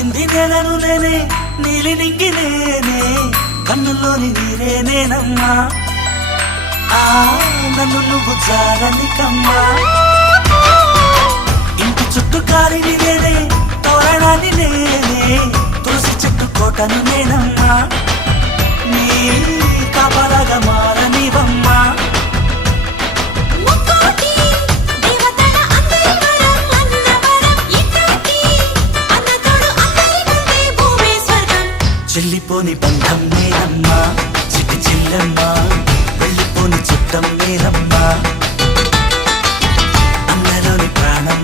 తాకింది నేలను నేనే నీలి నింగి నేనే కన్నుల్లోని నీరే నేనమ్మా నన్ను నువ్వు జాలని కమ్మా ఇంటి చుట్టూ కాలిని నేనే తోరణాన్ని నేనే తులసి చెట్టు కోటను నేనమ్మా నీ కాపలాగా మారనివమ్మా చెల్లిపోని బంధం నేనమ్మా చిట్టి చెల్లెమ్మా వెళ్ళిపోని చుట్టం నేనమ్మా అన్నలోని ప్రాణం